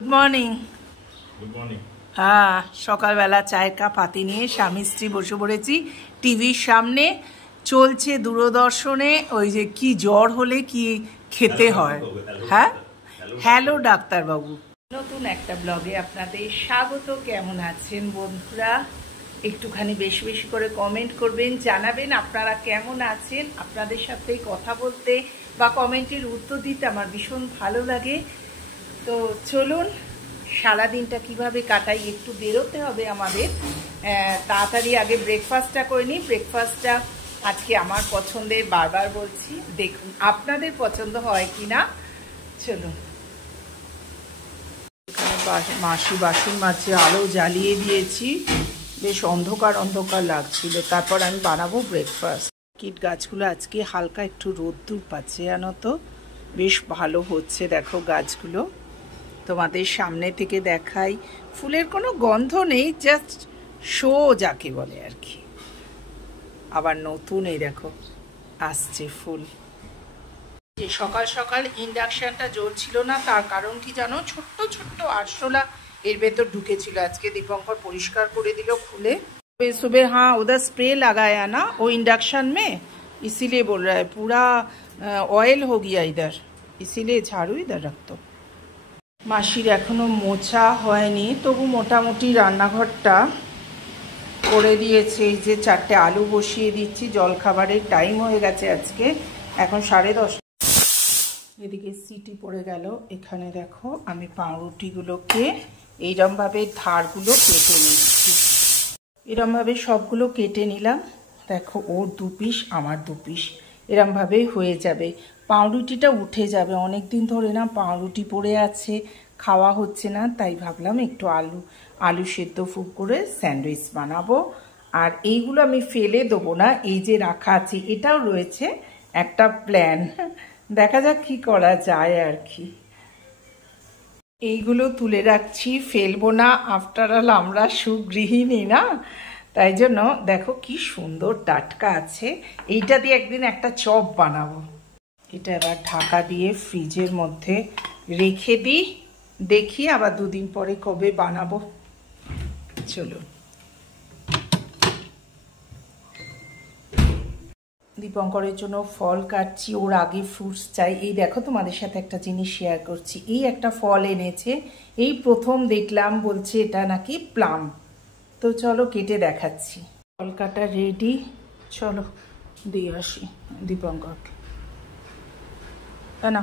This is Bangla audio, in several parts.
Good morning. Good morning. হ্যাঁ, সকালবেলা চায়ের কাপ হাতে নিয়ে স্বামী স্ত্রী বসে পড়েছি টিভির সামনে। চলছে দূরদর্শনে ওই যে কি জ্বর হলে কি খেতে হয়। হ্যাঁ, হ্যালো ডাক্তারবাবু। নতুন একটা ব্লগে আপনাদের স্বাগত। কেমন আছেন বন্ধুরা? একটুখানি বেশি বেশি করে কমেন্ট করবেন, জানাবেন আপনারা কেমন আছেন। আপনাদের সাথে কথা বলতে বা কমেন্টের উত্তর দিতে আমার ভীষণ ভালো লাগে। তো চলুন সারাদিনটা কিভাবে কাটাই, একটু বেরোতে হবে আমাদের। তাড়াতাড়ি আগে ব্রেকফাস্টটা করে নিই। ব্রেকফাস্টটা আজকে আমার পছন্দের, বারবার বলছি, দেখুন আপনাদের পছন্দ হয় কি না। চলুন। এখানে মাসি বাসন মাছে আলো জ্বালিয়ে দিয়েছি, বেশ অন্ধকার অন্ধকার লাগছিল। তারপর আমি বানাবো ব্রেকফাস্ট। কিট গাছগুলো আজকে হালকা একটু রোদ্দুর পাচ্ছে, জানো তো, বেশ ভালো হচ্ছে। দেখো গাছগুলো তোমাদের সামনে থেকে দেখাই। ফুলের কোনো গন্ধ নেই, জাস্ট শো যাকে বলে আর কি। আবার নতুন এই দেখো আসছে ফুল। যে সকাল সকাল ইন্ডাকশনটা জ্বলছিল না, তার কারণ কি জানো? ছোট্ট ছোট্ট আরশোলা এর ভেতর ঢুকেছিল। আজকে দীপঙ্কর পরিষ্কার করে দিল খুলে। सुबह हाँ उधर स्प्रे लगाया ना वो इंडक्शन में, इसीलिए बोल रहा है पूरा ऑयल हो गया इधर, इसीलिए झाड़ू इधर रख दो। মাসির এখনো মোছা হয়নি, তবু মোটামুটি রান্নাঘরটা করে দিয়েছে। এই যে 4টে আলু বসিয়ে দিচ্ছি, জলখাবারের টাইম হয়ে গেছে আজকে, এখন 10:30। এদিকে সিটি পড়ে গেল। এখানে দেখো আমি পাউরুটিগুলোকে এইরমভাবে ধারগুলো কেটে নিচ্ছি। এরমভাবে সবগুলো কেটে নিলাম। দেখো ওর 2 পিস আমার 2 পিস, এরমভাবেই হয়ে যাবে। পাউরুটিটা উঠে যাবে, অনেক দিন ধরে না পাউরুটি পড়ে আছে, খাওয়া হচ্ছে না, তাই ভাবলাম একটু আলু সেদ্ধ ফুক করে স্যান্ডউইচ বানাবো। আর এইগুলো আমি ফেলে দেবো না, এই যে রাখা আছে এটাও রয়েছে একটা প্ল্যান, দেখা যাক কি করা যায় আর কি। এইগুলো তুলে রাখছি, ফেলবো না। আফটার অল আমরা সুগৃহিণী না, তাই জন্য দেখো কি সুন্দর টাটকা আছে। এইটা দিয়ে একদিন একটা চপ বানাবো। এটা এবার ঢাকা দিয়ে ফ্রিজের মধ্যে রেখে দিই, দেখি আবার 2 দিন পরে কবে বানাবো। চলো। দীপঙ্করের জন্য ফল কাটছি, ওর আগে ফ্রুটস চাই। এই দেখো তোমাদের সাথে একটা জিনিস শেয়ার করছি। এই একটা ফল এনেছে, এই প্রথম দেখলাম, বলছে এটা নাকি প্লাম। তো চলো কেটে দেখাচ্ছি। ফল কাটা রেডি, চলো দিয়ে আসি দীপঙ্করকে। না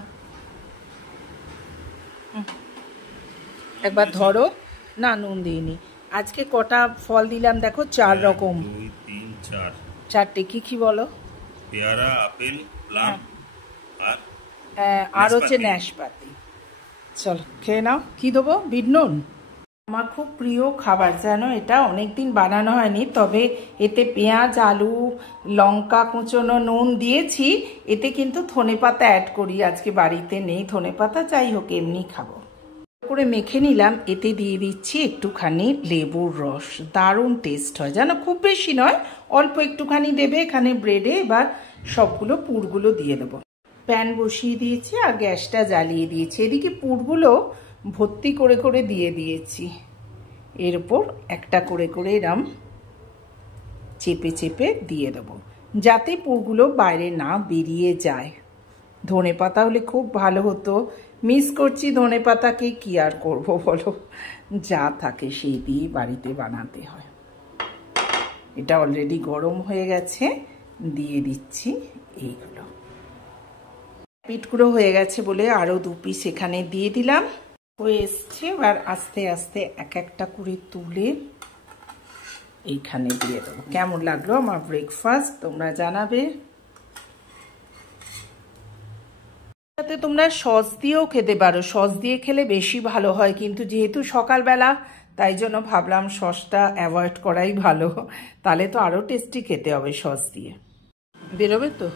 একবার ধরো না, নুন দিইনি। আজকে কটা ফল দিলাম দেখো, 4 রকম। 2 3 4 4টে কি কি বলো? পেয়ারা, আপেল, প্লাম আর হচ্ছে নাশপাতি। চলো খেয়ে নাও। কি দেবো? বিট নুন। আমার খুব প্রিয় খাবার জানো এটা, অনেকদিন বানানো হয়নি, তবে এতে পেঁয়াজ, আলু, লঙ্কা কুচোনো, নুন দিয়েছি। এতে কিন্তু ধনেপাতা অ্যাড করি, আজকে বাড়িতে নেই ধনেপাতা, যাই হোক এমনি খাবো করে মেখে নিলাম। এতে দিয়ে দিচ্ছি একটুখানি লেবুর রস, দারুণ টেস্ট হয় জানো। খুব বেশি নয়, অল্প একটুখানি দেবে। এখানে ব্রেডে এবার সবগুলো পুরগুলো দিয়ে দেবো। প্যান বসিয়ে দিয়েছি আর গ্যাসটা জ্বালিয়ে দিয়েছি। এদিকে পুরগুলো ভর্তি করে করে দিয়ে দিয়েছি। এর উপর একটা করে করে এরম চেপে চেপে দিয়ে দেবো, যাতে পুরগুলো বাইরে না বেরিয়ে যায়। ধনেপাতা হলে খুব ভালো হতো, মিস করছি ধনেপাতাকে, কি আর করবো বলো, যা থাকে সেই দিয়ে বাড়িতে বানাতে হয়। এটা অলরেডি গরম হয়ে গেছে, দিয়ে দিচ্ছি এইগুলো। পিঠগুলো হয়ে গেছে বলে আরও 2 পিস এখানে দিয়ে দিলাম। হয়ে এসছে, এবার আস্তে আস্তে এক একটা করে তুলে এইখানে দিয়ে দেবো। কেমন লাগলো আমার ব্রেকফাস্ট তোমরা জানাবে। সাথে তোমরা সস দিয়েও খেতে পারো, সস দিয়ে খেলে বেশি ভালো হয়, কিন্তু যেহেতু সকালবেলা তাই জন্য ভাবলাম সসটা অ্যাভয়েড করাই ভালো, তাহলে তো আরও টেস্টি খেতে হবে সস দিয়ে। বেরোবে তো?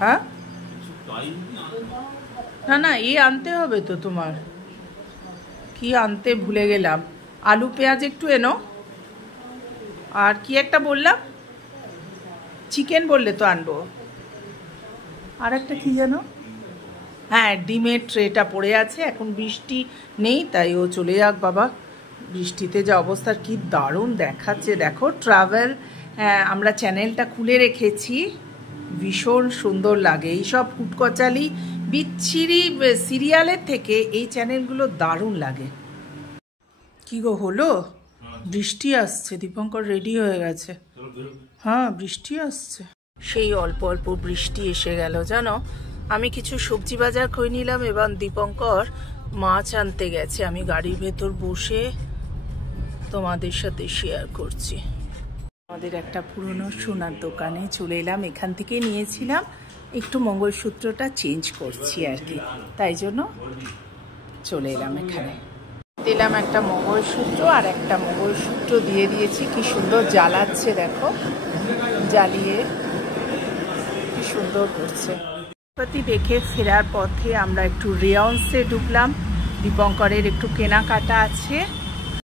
হ্যাঁ না না, এই আনতে হবে তো তোমার। কি আনতে ভুলে গেলাম, আলু পেঁয়াজ একটু এনো। আর কি একটা বললাম, চিকেন বললে তো আনবো। আর একটা কি জানো, হ্যাঁ, ডিমের ট্রেটা পড়ে আছে, এখন বৃষ্টি নেই তাই ও চলে যাক বাবা। বৃষ্টিতে যা অবস্থা, কি দারুণ দেখাচ্ছে দেখো ট্রাভেল। আমরা চ্যানেলটা খুলে রেখেছি, ভীষণ সুন্দর লাগে। এইসব ফুটকচালি বিচ্ছিরি সিরিয়ালের থেকে এই চ্যানেলগুলো দারুণ লাগে। কি গো হলো? বৃষ্টি আসছে, দীপঙ্কর রেডি হয়ে গেছে। হ্যাঁ, বৃষ্টি আসছে, সেই অল্প অল্প বৃষ্টি এসে গেল জানো। আমি কিছু সবজি বাজার করে নিলাম, এবার দীপঙ্কর মাছ আনতে গেছে। আমি গাড়ির ভেতর বসে তোমাদের সাথে শেয়ার করছি। আমাদের একটা পুরনো সোনার দোকানে চলে এলাম, এখান থেকে নিয়েছিলাম, একটু মঙ্গলসূত্রটা চেঞ্জ করছি আর কি, তাই জন্য চলে এলাম এখানে। দিলাম একটা মঙ্গলসূত্র, আর একটা মঙ্গলসূত্র দিয়ে দিয়েছি। কি সুন্দর জ্বালাচ্ছে দেখো, জ্বালিয়ে কি সুন্দর করছে। দেখে ফেরার পথে আমরা একটু রেয়ন্সে ঢুকলাম, দীপঙ্করের একটু কেনাকাটা আছে।